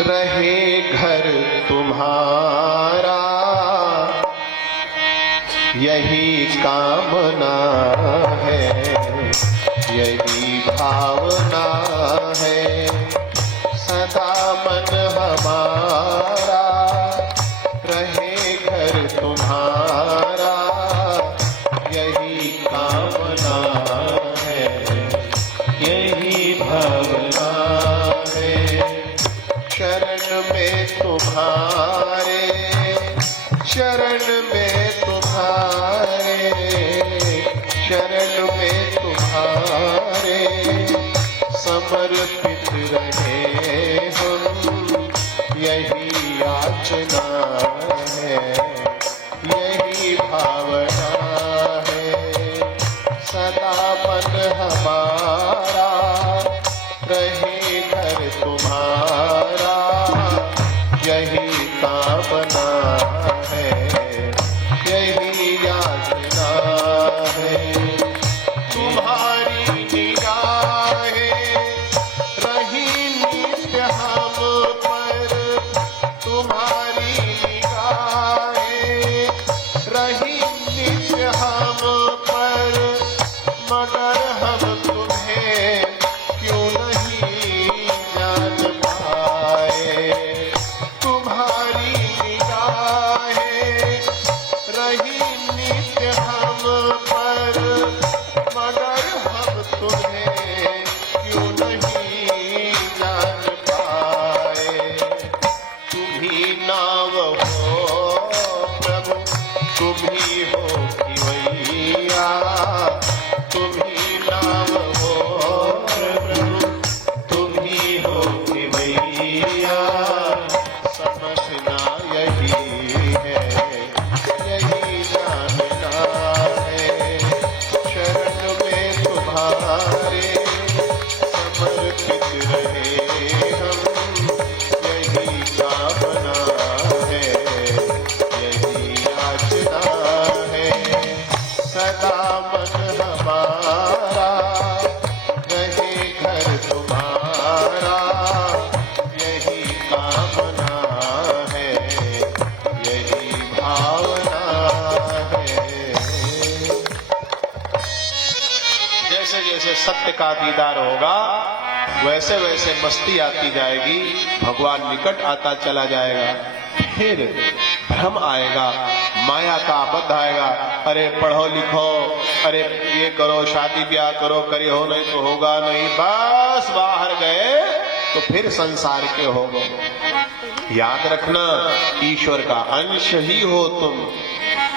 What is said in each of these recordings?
रहे घर तुम्हारा, यही कामना है, यही भावना है। सदा मन हमारा रहे घर तुम्हारा, यही कामना है, यही भावना है। शरण में तुम्हारे, शरण में तुम्हारे, शरण में तुम्हारे समर्पित रहे हम, यही याचना है, यही भावना है। सदा मन हमारा रहे घर तुम्हारा, यही कामना है, यही याचना है। तुम्हारी निगाहें रही नित्य हम पर, तुम्हारी निगाहें रही नित्य हम पर, मगर हम तुम्हें क्यों नहीं जान पाए। तुम्हारी निगाहें रही नित्य हम पर, मगर हम तुम्हें क्यों नहीं जान पाए। तुम्ही नाव हो प्रभु, तुम्ही हो खिवैया, तुम्ही नाव हो प्रभु, तुम्ही हो खिवैया। समझना यही है, यही जानना है। शरण में तुम्हारे समर्पित रहे हम, यही कामना है, यही याचना है। सदा मन हमारा रहे घर तुम्हारा, यही कामना है, यही भावना है। जैसे जैसे सत्य का दीदार होगा, वैसे वैसे मस्ती आती जाएगी, भगवान निकट आता चला जाएगा। फिर भ्रम आएगा, माया का आबद्ध आएगा। अरे पढ़ो लिखो, अरे ये करो, शादी ब्याह करो, करे हो नहीं तो होगा नहीं, बस बाहर गए तो फिर संसार के हो गए। याद रखना, ईश्वर का अंश ही हो तुम।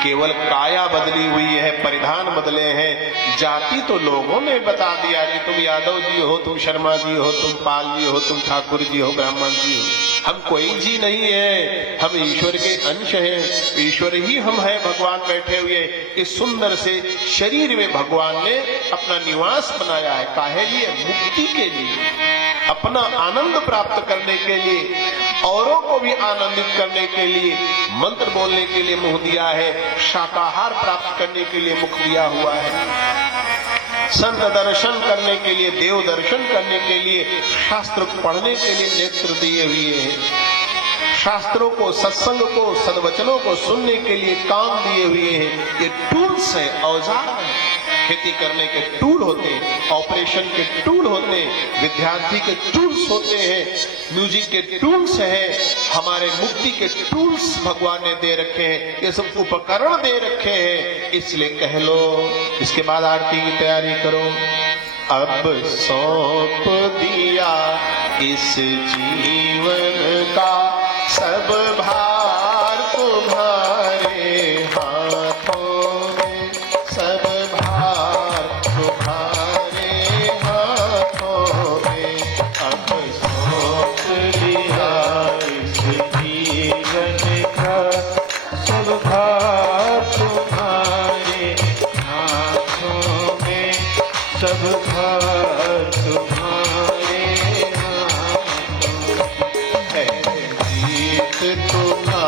केवल काया बदली हुई है, परिधान बदले हैं। जाति तो लोगों ने बता दिया कि तुम यादव जी हो, तुम शर्मा जी हो, तुम पाल जी हो, तुम ठाकुर जी हो, ब्राह्मण जी हो। हम कोई जी नहीं है, हम ईश्वर के अंश हैं। ईश्वर ही हम हैं, भगवान बैठे हुए। इस सुंदर से शरीर में भगवान ने अपना निवास बनाया है। काहे लिए? मुक्ति के लिए, अपना आनंद प्राप्त करने के लिए, औरों को भी आनंदित करने के लिए। मंत्र बोलने के लिए मुख दिया है, शाकाहार प्राप्त करने के लिए मुख दिया हुआ है, संत दर्शन करने के लिए, देव दर्शन करने के लिए, शास्त्र पढ़ने के लिए नेत्र दिए हुए हैं। शास्त्रों को, सत्संग को, सद्वचनों को सुनने के लिए कान दिए हुए हैं। ये टूल्स है, औजार है। खेती करने के टूल होते हैं, ऑपरेशन के टूल होते हैं, विद्यार्थी के टूल्स होते हैं, म्यूजिक के टूल्स हैं, हमारे मुक्ति के टूल्स भगवान ने दे रखे हैं। ये सब उपकरण दे रखे हैं, इसलिए कह लो। इसके बाद आरती की तैयारी करो। अब सौंप दिया इस जीवन का सब भार तुम्हारे हाथों में, सब भार तुम्हारे हाथों में। अब सौंप दिया इस जीवन का सब भार तुम्हारे हाथों में, सब भार तुम्हारे हाथों में। है जीत तुम्हारी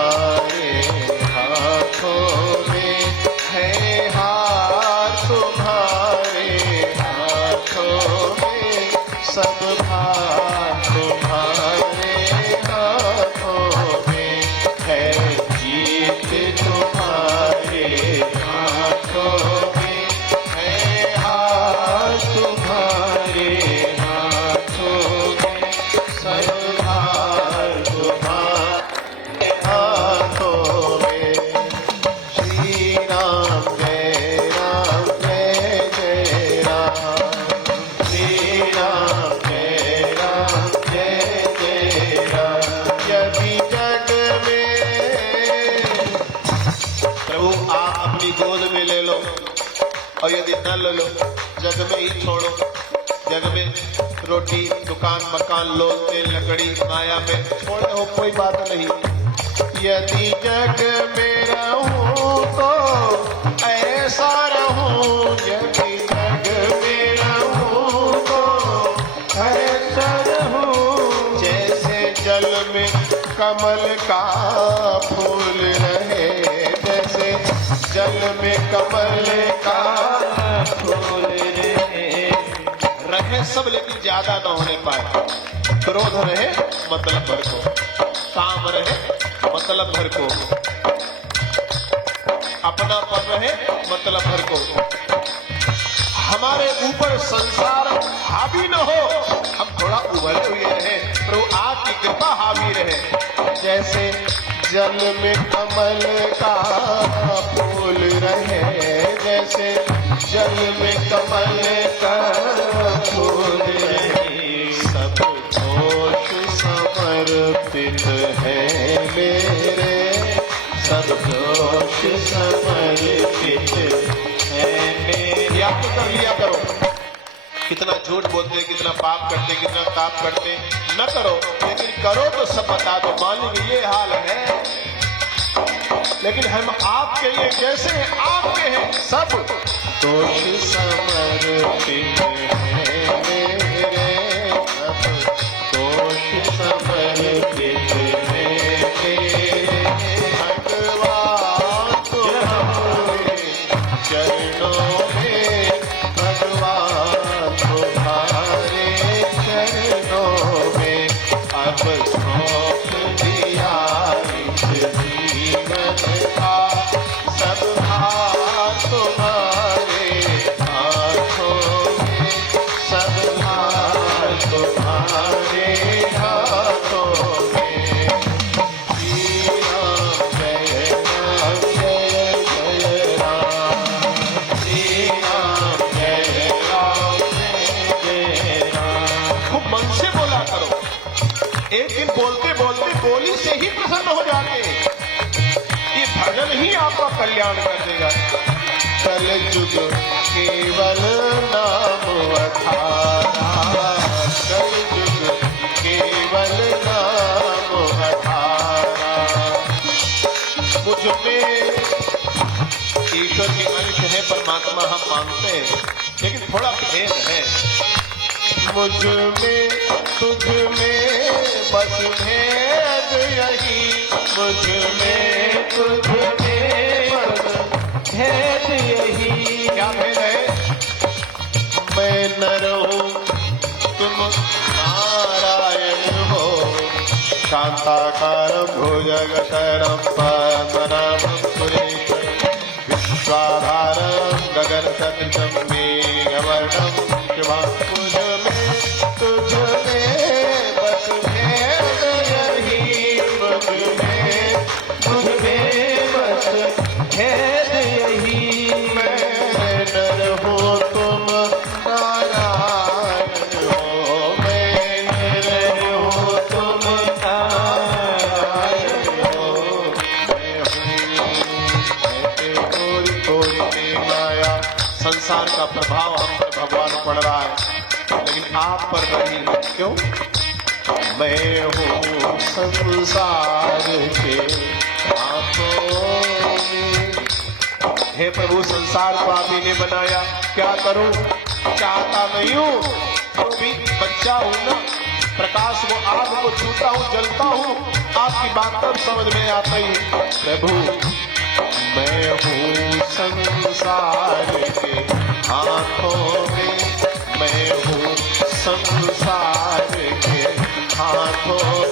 गोद में ले लो, और यदि न ले लो जग में ही छोड़ो। जग में रोटी दुकान मकान लोल तेल लकड़ी माया में छोड़े हो, कोई बात नहीं। यदि जग में रहूं तो ऐसा रहूं, यदि जग में रहूं तो ऐसा रहूं, जैसे जल में कमल का फूल रहे, जैसे जल में कमल का फूल रहे सब, लेकिन ज्यादा न होने पाए। क्रोध रहे मतलब भर को, काम रहे मतलब भर को, अपनापन रहे मतलब भर को। हमारे ऊपर संसार हावी न हो, हम थोड़ा उभरे हुए रहे, प्रभु आपकी कृपा हावी रहे। जैसे जल में कमल का फूल रहे, जैसे जल में कमल का फूल रहे। सब दोष समर्पित है मेरे, सब दोष समर्पित है मेरे। आप तो कर लिया करो, कितना झूठ बोलते, कितना पाप करते, कितना ताप करते, न करो, लेकिन करो तो सब बता दो। मालिक ये हाल है, लेकिन हम आपके लिए कैसे हैं, आपके हैं सब। दोष समर्पित है मेरे, सब दोष समर्पित है मेरे। भगवान तुम्हारे चरणों में, भगवान तुम्हारे चरणों में, अब सौंप दिया इस जीवन का, सब भार तुम्हारे हाथों में, सब भार तुम्हारे हाथों में। श्री राम जय राम जय जय राम, श्री राम जय राम जय जय राम। खूब मन से बोला करो, एक दिन बोलते बोलते बोली से ही प्रसन्न हो जाते। ये भजन ही आपका कल्याण कर देगा। कल युग केवल नाम अधारा, कल युग केवल नाम अधारा। मुझ में ईश्वर के अंश है, परमात्मा हम मानते हैं, लेकिन थोड़ा भेद है। मुझ में तुझ में बस भेद यही, मुझ में तुझ में बस भेद यही। क्या भेद है? मैं नर हूँ तुम नारायण हो, शांताकारं भुजगशयनं पद्मनाभं सुरेशं, विश्वाधारं गगनसदृशं मेघवर्णं शुभांशुं। तुझ में बस भेद यही, मुझ में बस भेद यही। मैं नर हूँ तुम नारायण हो, मैं नर हूँ तुम नारायण हो। मैं हूँ थोड़ी थोड़ी माया, संसार का प्रभाव हम पर भगवान पड़ रहा है, लेकिन आप पर नहीं। क्यों? मैं हूँ संसार के हाथों में। हे प्रभु, संसार को आप ही ने बनाया, क्या करूं? चाहता नहीं हूं, तो भी बच्चा हूं ना, प्रकाश को आग को छूता हूं, जलता हूं, आपकी बात तब समझ में आता ही। प्रभु, मैं हूँ संसार के हाथों में, मैं हूँ संसार के हाथों